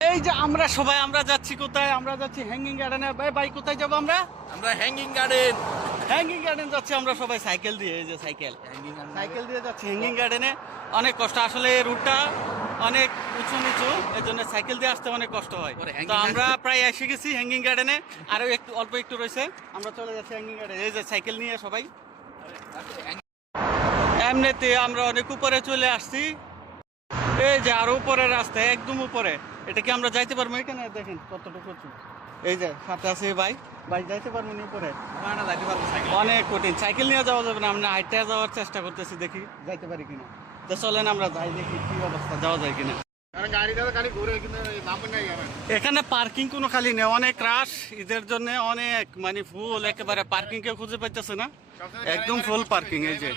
এই যে আমরা সবাই আমরা যাচ্ছি কোথায়? আমরা যাচ্ছি হ্যাঙ্গিং গার্ডেনে ভাই ভাই কোথায় যাব আমরা? আমরা হ্যাঙ্গিং গার্ডেন হ্যাঙ্গিং গার্ডেন যাচ্ছি আমরা সবাই সাইকেল দিয়ে এই যে সাইকেল সাইকেল দিয়ে যাচ্ছি হ্যাঙ্গিং গার্ডেনে অনেক কষ্ট আসলে এই রুটটা অনেক উঁচু নিচু এর জন্য সাইকেল দিয়ে আসতে অনেক কষ্ট হয়। তো আমরা প্রায় এসে গেছি হ্যাঙ্গিং গার্ডেনে আরও একটু অল্প একটু রয়েছে। আমরা চলে যাচ্ছি হ্যাঙ্গিং গার্ডেনে এই যে সাইকেল নিয়ে সবাই। এমনিতে আমরা অনেক উপরে চলে আসছি। এই যে আরও উপরে রাস্তা একদম উপরে। এটা কি আমরা যাইতে পারব এখানে? দেখেন কতটুকু উঁচু এই যে সাথে আছে ভাই ভাই যাইতে পারব না উপরে অনেক কঠিন। সাইকেল নিয়ে যাওয়া যাবে না আমরা হাইটে যাওয়ার চেষ্টা করতেছি দেখি। যাইতে পারি কিনা? তো চলেন আমরা যাই দেখি কি অবস্থা যাওয়া যায় কিনা। এখানে পার্কিং কোনো খালি নেই অনেক রাশ ঈদের জন্য অনেক মানে ফুল একেবারে পার্কিং কেউ খুঁজে পাইতেছে না। একদম ফুল পার্কিং এই যে।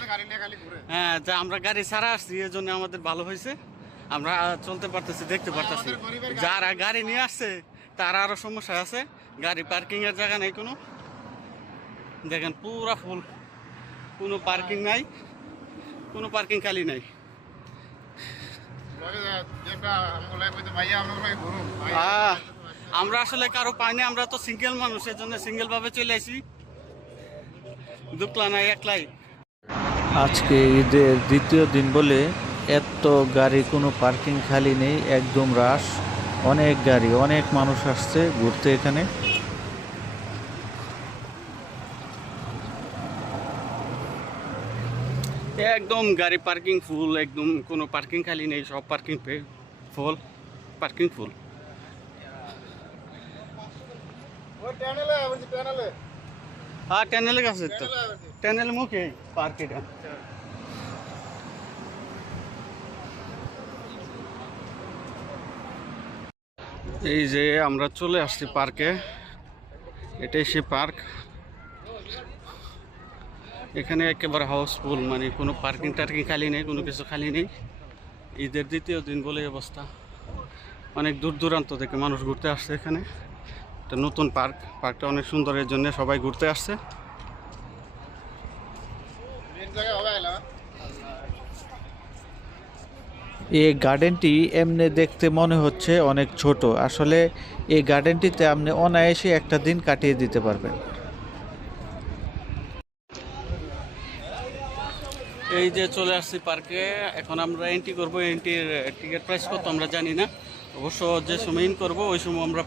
হ্যাঁ যা আমরা গাড়ি ছাড়া আসছি এর জন্য আমাদের ভালো হয়েছে। আমরা চলতে পারতেছি, দেখতে পারতেছি। যারা গাড়ি নিয়ে আসছে, তারা আরও সমস্যা আছে। গাড়ি পার্কিং এর জায়গা নেই কোনো। দেখেন পুরা ফুল কোনো পার্কিং নাই, কোনো পার্কিং খালি নাই। আমরা আসলে কারও পাইনি আমরা তো সিঙ্গেল মানুষ এর জন্য সিঙ্গেল ভাবে চলে আসি। দুকলা নাই, একলাই। আজকে ঈদের দ্বিতীয় দিন বলে এত গাড়ি কোনো পার্কিং খালি নেই একদম রাশ। অনেক গাড়ি অনেক মানুষ আসছে ঘুরতে এখানে। একদম গাড়ি পার্কিং ফুল একদম কোনো পার্কিং খালি নেই সব পার্কিং ফুল পার্কিং ফুল। হ্যাঁ ট্যানেলে কাছে তো। ট্যানেল মুখে পার্ক এই যে আমরা চলে আসছি পার্কে। এটাই সে পার্ক। এখানে একেবারে হাউসফুল মানে কোনো পার্কিং টার্কিং খালি নেই, কোনো কিছু খালি নেই। ঈদের দ্বিতীয় দিন বলে অবস্থা। অনেক দূর দূরান্ত থেকে মানুষ ঘুরতে আসছে এখানে। একটা নতুন পার্ক, পার্কটা অনেক সুন্দর, এর জন্য সবাই ঘুরতে আসছে। এই গার্ডেনটি এমনি দেখতে মনে হচ্ছে অনেক ছোট। আসলে এই গার্ডেনটিতে আপনি অনায়াসে একটা দিন কাটিয়ে দিতে পারবেন। এই যে চলে আসছি পার্কে, এখন আমরা এন্ট্রি করব। এন্ট্রির টিকিট প্রাইস কত আমরা জানি না। অবশ্য যে সময় ইন করব, ওই সময় আমরা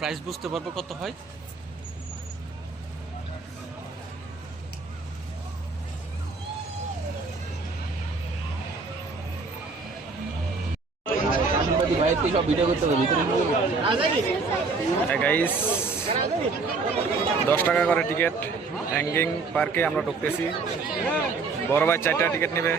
প্রাইস বুঝতে পারব কত হয়। গাইস দশ টাকা করে টিকিট হ্যাঙ্গিং পার্কে আমরা ঢুকতেছি। বড় ভাই চারটা টিকিট নেবে।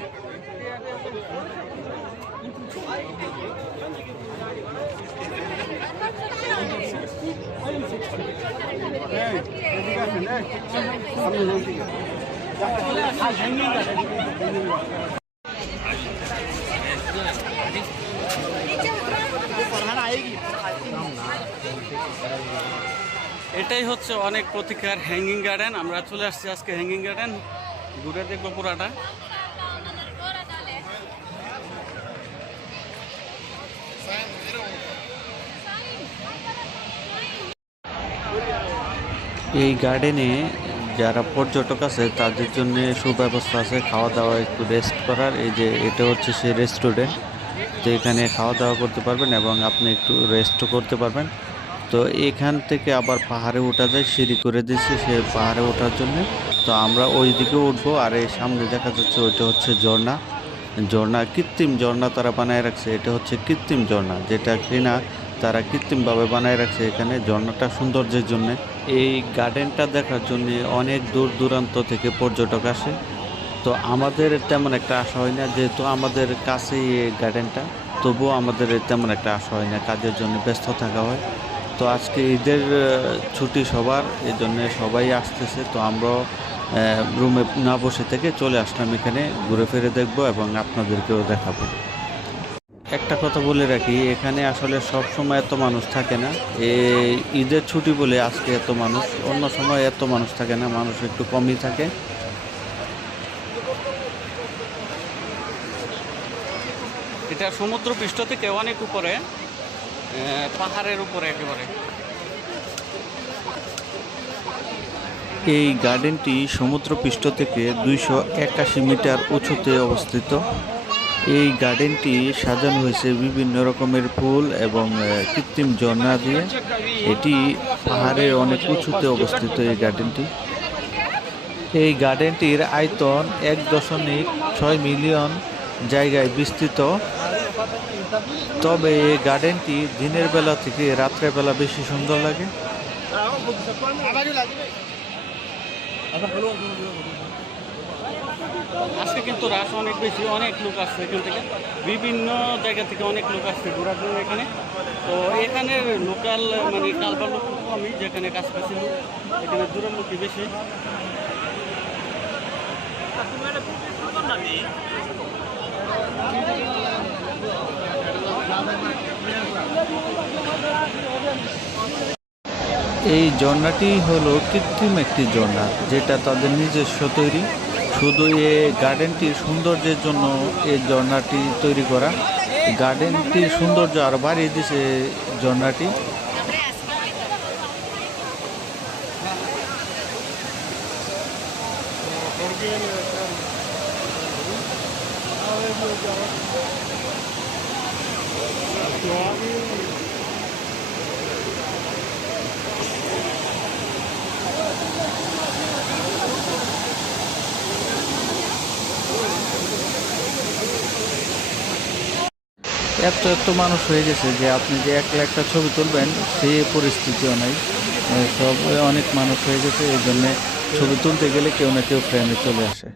এটাই হচ্ছে অনেক প্রতিকার হ্যাঙ্গিং গার্ডেন আমরা চলে আসছি আজকে হ্যাঙ্গিং গার্ডেন ঘুরে দেখব পুরাটা। এই গার্ডেনে যারা পর্যটক আছে, তাদের জন্য সুব্যবস্থা আছে। খাওয়া দাওয়া একটু রেস্ট করার। এই যে, এটা হচ্ছে সেই রেস্টুরেন্ট তো এখানে খাওয়া দাওয়া করতে পারবেন এবং আপনি একটু রেস্টও করতে পারবেন। তো এখান থেকে আবার পাহাড়ে ওঠা যায়, সিঁড়ি করে দিয়েছে সে পাহাড়ে ওঠার জন্য। তো আমরা ওই দিকে উঠবো আর এই সামনে দেখা যাচ্ছে ওইটা হচ্ছে ঝর্ণা। ঝর্ণা কৃত্রিম ঝর্ণা তারা বানায় রাখছে, এটা হচ্ছে কৃত্রিম ঝর্ণা। যেটা কিনা তারা কৃত্রিমভাবে বানায় রাখছে এখানে, ঝর্ণাটা সৌন্দর্যের জন্য। এই গার্ডেনটা দেখার জন্য অনেক দূর দূরান্ত থেকে পর্যটক আসে। তো আমাদের তেমন একটা আশা হয় না, যেহেতু আমাদের কাছেই গার্ডেনটা তবুও আমাদের তেমন একটা আশা হয় না, কাজের জন্য ব্যস্ত থাকা হয়। তো আজকে ঈদের ছুটি সবার এই জন্য সবাই আসতেছে, তো আমরাও রুমে না বসে থেকে চলে আসলাম এখানে, ঘুরে ফিরে দেখব এবং আপনাদেরকেও দেখাবো। একটা কথা বলে রাখি, এখানে আসলে সব সময় এত মানুষ থাকে না এই ঈদের ছুটি বলে আজকে এত মানুষ, অন্য সময় এত মানুষ থাকে না, মানুষ একটু কমই থাকে। এটা সমুদ্র পৃষ্ঠ থেকে অনেক উপরে পাহাড়ের উপরে একেবারে। এই গার্ডেনটি সমুদ্রপৃষ্ঠ থেকে দুইশো একাশি মিটার উঁচুতে অবস্থিত। এই গার্ডেনটি সাজানো হয়েছে বিভিন্ন রকমের ফুল এবং কৃত্রিম ঝর্ণা দিয়ে। এটি পাহাড়ের অনেক উঁচুতে অবস্থিত এই গার্ডেনটি। এই গার্ডেনটির আয়তন এক দশমিক ছয় মিলিয়ন জায়গায় বিস্তৃত। তবে এই গার্ডেনটি দিনের বেলা থেকে রাত্রের বেলা বেশি সুন্দর লাগে। আজকে কিন্তু রাশ অনেক বেশি, অনেক লোক আসছে এখান থেকে। বিভিন্ন জায়গা থেকে অনেক লোক আসছে ঘোরার জন্য এখানে। তো এখানে লোকাল মানে কালবার লোক কমই, যেখানে কাছাকাছি লোক এখানে লোকই বেশি। এই ঝর্ণাটি হলো কৃত্রিম একটি ঝর্ণা, যেটা তাদের নিজস্ব তৈরি। শুধু এ গার্ডেনটির সৌন্দর্যের জন্য এই ঝর্ণাটি তৈরি করা। গার্ডেনটির সৌন্দর্য আর বাড়িয়ে দিয়েছে ঝর্ণাটি। এত এত মানুষ হয়ে গেছে যে আপনি যে একলা একটা ছবি তুলবেন সেই পরিস্থিতিও নাই। সব অনেক মানুষ হয়ে গেছে, এই জন্যে ছবি তুলতে গেলে কেউ না কেউ ফ্রেমে চলে আসে।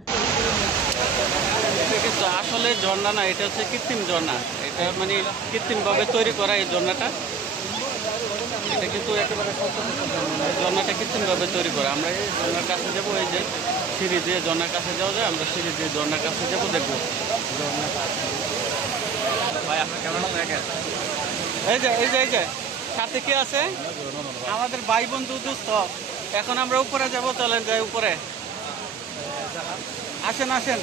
আসলে ঝর্ণা না, এটা হচ্ছে কৃত্রিম ঝর্ণা। এটা মানে কৃত্রিমভাবে তৈরি করা এই ঝর্ণাটা। এটা কিন্তু একেবারে ঝর্ণাটা কৃত্রিমভাবে তৈরি করা। আমরা এই ঝর্ণার কাছে যাব, এই যে সিঁড়ি দিয়ে ঝর্ণার কাছে যাওয়া যায়, আমরা সিঁড়ি দিয়ে ঝর্ণার কাছে যাব, দেখব। ঝর্ণাটা এই যে এই যে এই যে। সাথে কি আছে? আমাদের ভাই বন্ধু দোস্ত এখন আমরা উপরে যাব, চলেন যাই উপরে। আসেন আসেন।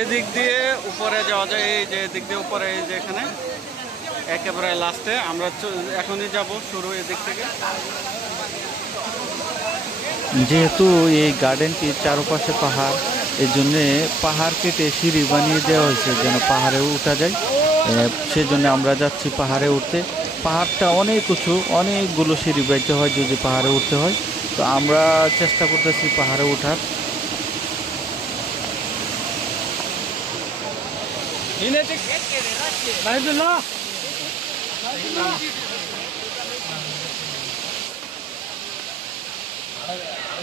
এদিক দিয়ে উপরে যাওয়া যায়, এই যে এদিক দিয়ে উপরে, এই যে এখানে। একেবারে লাস্টে। আমরা এখনই যাব শুরু এদিক থেকে। যেহেতু এই গার্ডেনটির চারপাশে পাহাড় এই জন্যে পাহাড় কেটে সিঁড়ি বানিয়ে দেওয়া হয়েছে যেন পাহাড়ে উঠা যায়। সেজন্য আমরা যাচ্ছি পাহাড়ে উঠতে। পাহাড়টা অনেক উঁচু, অনেকগুলো সিঁড়ি বাইতে হয় যদি পাহাড়ে উঠতে হয়। তো আমরা চেষ্টা করতেছি পাহাড়ে ওঠার।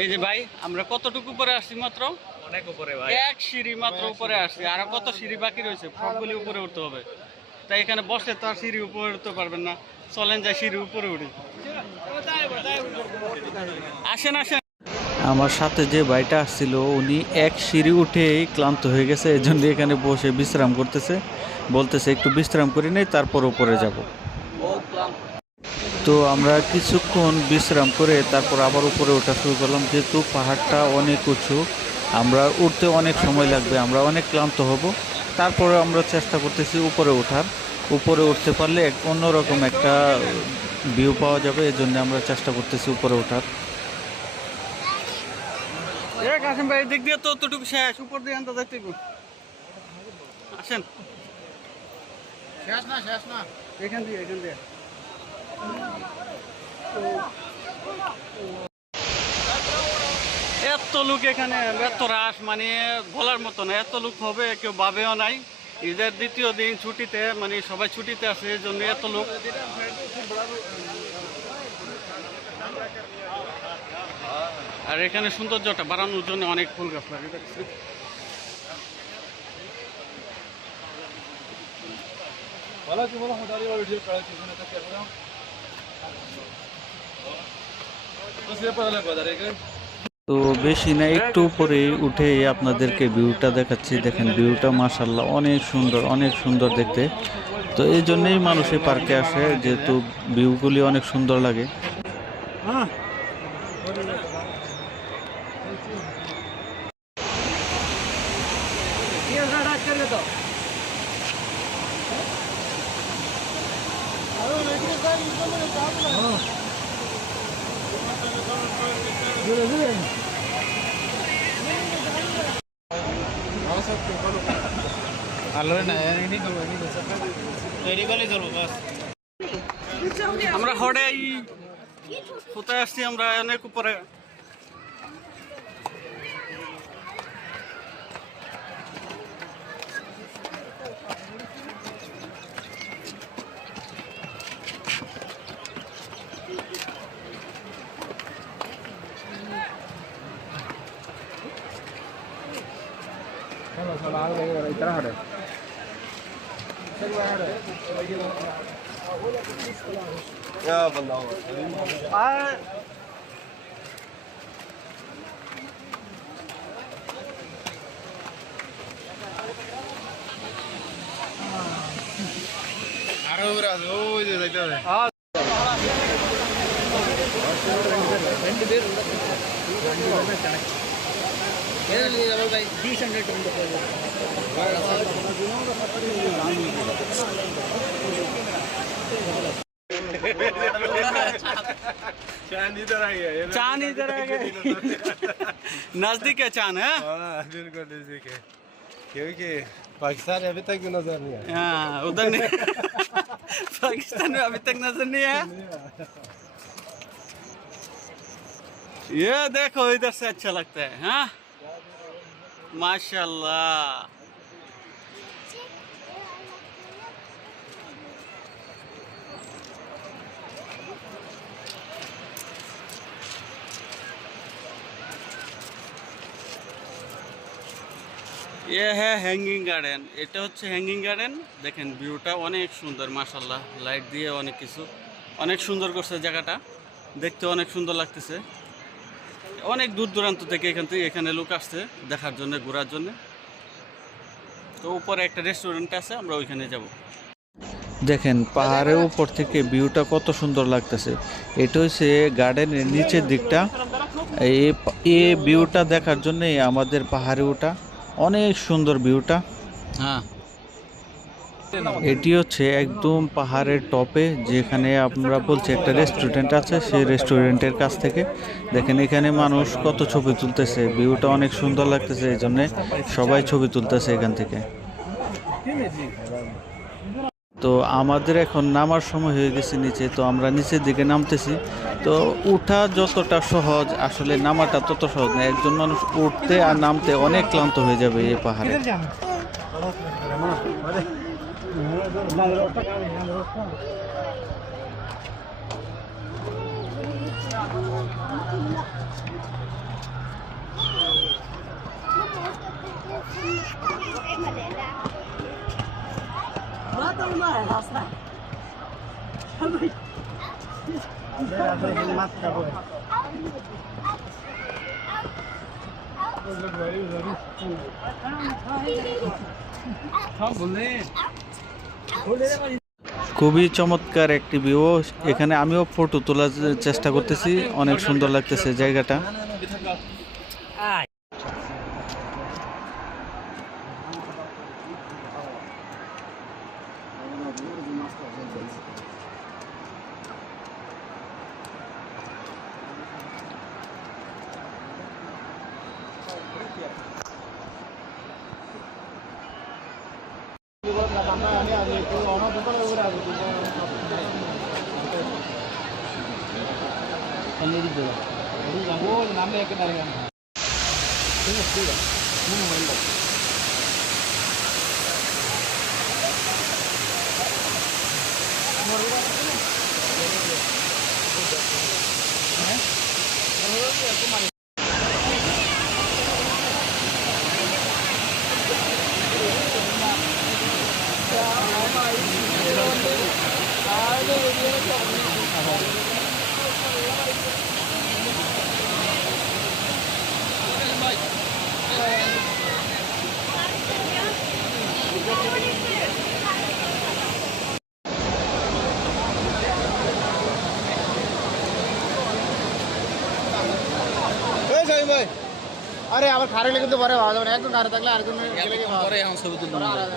এই যে ভাই আমরা কতটুকু উপরে আসছি মাত্র? অনেক উপরে ভাই। এক সিঁড়ি মাত্র উপরে আসছি। আর কত সিঁড়ি বাকি রয়েছে? সবগুলি উপরে উঠতে হবে। তাই এখানে বসলে তো আর সিঁড়ি উপরে উঠতে পারবেন না। চলেন যাই সিঁড়ি উপরে উঠি। আসেন আসেন। আমার সাথে যে ভাইটা আসছিল উনি এক সিঁড়ি উঠেই ক্লান্ত হয়ে গেছে এই জন্য এখানে বসে বিশ্রাম করতেছে। বলতেছে একটু বিশ্রাম করে নেই তারপর উপরে যাব। তো আমরা কিছুক্ষণ বিশ্রাম করে তারপর আবার উপরে ওঠা শুরু করলাম। যেহেতু পাহাড়টা অনেক উঁচু আমরা উঠতে অনেক সময় লাগবে আমরা অনেক ক্লান্ত হব। তারপরে আমরা চেষ্টা করতেছি উপরে ওঠার। উপরে উঠতে পারলে এক অন্যরকম একটা ভিউ পাওয়া যাবে এই জন্য আমরা চেষ্টা করতেছি উপরে ওঠার। এ ভাই দিক দিয়ে তো অতটুকু শেষ উপর দিয়ে আনতে যাইতে আসেন। শেষ না শেষ না। এখান দিয়ে এখান দিয়ে। এত লোক এখানে, এত রাস মানে বলার মতো না। এত লোক হবে, কেউ ভাবেও নাই। ঈদের দ্বিতীয় দিন ছুটিতে মানে সবাই ছুটিতে আছে এই জন্য এত লোক। আর এখানে সৌন্দর্যটা বাড়ানোর জন্য অনেক ফুল গাছ লাগে, দেখছি। তো বেশি না, একটু উপরে উঠে আপনাদেরকে ভিউটা দেখাচ্ছি। দেখেন, ভিউটা মাসাল্লাহ অনেক সুন্দর অনেক সুন্দর দেখতে। তো এই জন্যেই মানুষ এই পার্কে আসে, যেহেতু ভিউগুলি অনেক সুন্দর লাগে। আমরা হড়ে এই কোথায় আসছি আমরা অনেক উপরে தர ஹாடு क्या ரெண்டு பேர் ரெண்டு பேர் கணக்கு चाँद इधर आ गए नज़दीक है चाँद है? बिल्कुल नज़दीक है। क्योंकि पाकिस्तान अभी तक भी नज़र नहीं आया। हाँ उधर नहीं। पाकिस्तान में अभी तक नज़र नहीं आया। ये देखो इधर से अच्छा लगता है हाँ? মাশাল্লাহ এ হ্যাঁ হ্যাঙ্গিং গার্ডেন এটা হচ্ছে হ্যাঙ্গিং গার্ডেন দেখেন ভিউটা অনেক সুন্দর মাসাল্লাহ লাইট দিয়ে অনেক কিছু। অনেক সুন্দর করছে জায়গাটা। দেখতে অনেক সুন্দর লাগতেছে। অনেক দূর দূরান্ত থেকে এখান থেকে এখানে লোক আসছে দেখার জন্য, ঘোরার জন্য। তো উপরে একটা রেস্টুরেন্ট আছে, আমরা ওইখানে যাব। দেখেন, পাহাড়ের উপর থেকে ভিউটা কত সুন্দর লাগতেছে। এটা হচ্ছে গার্ডেনের নিচের দিকটা। এই ভিউটা দেখার জন্যই আমাদের পাহাড়ে ওটা। অনেক সুন্দর ভিউটা হ্যাঁ। এটি হচ্ছে একদম পাহাড়ের টপে, যেখানে আমরা বলছি একটা রেস্টুরেন্ট আছে, সেই রেস্টুরেন্টের কাছ থেকে। দেখেন এখানে মানুষ কত ছবি তুলতেছে ভিউটা অনেক সুন্দর লাগতেছে, এই জন্যে সবাই ছবি তুলতেছে এখান থেকে। তো আমাদের এখন নামার সময় হয়ে গেছে নিচে, তো আমরা নিচের দিকে নামতেছি। তো উঠা যতটা সহজ, আসলে নামাটা তত সহজ না, একজন মানুষ উঠতে আর নামতে অনেক ক্লান্ত হয়ে যাবে এই পাহাড়ে। Come on, man. খুবই চমৎকার একটি ভিউ। এখানে আমিও ফটো তোলার চেষ্টা করতেছি। অনেক সুন্দর লাগতেছে জায়গাটা। అనేది కూడా ఓ నమ్మ ఎక్కడ మూడు మైండ్ మరి আরে আবার খারাপ লেগে তো পরে ভালো একদম খারাপ থাকলে আর কোনো পরে এখন ছবি তুলবো যাবে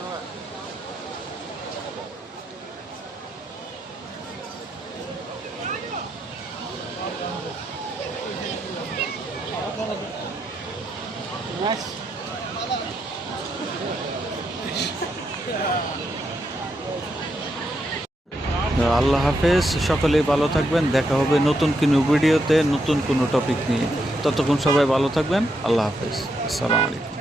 তো আল্লাহ হাফেজ, সকলেই ভালো থাকবেন, দেখা হবে নতুন কোনো ভিডিওতে, নতুন কোনো টপিক নিয়ে। ততক্ষণ সবাই ভালো থাকবেন, আল্লাহ হাফেজ, আসসালামু আলাইকুম।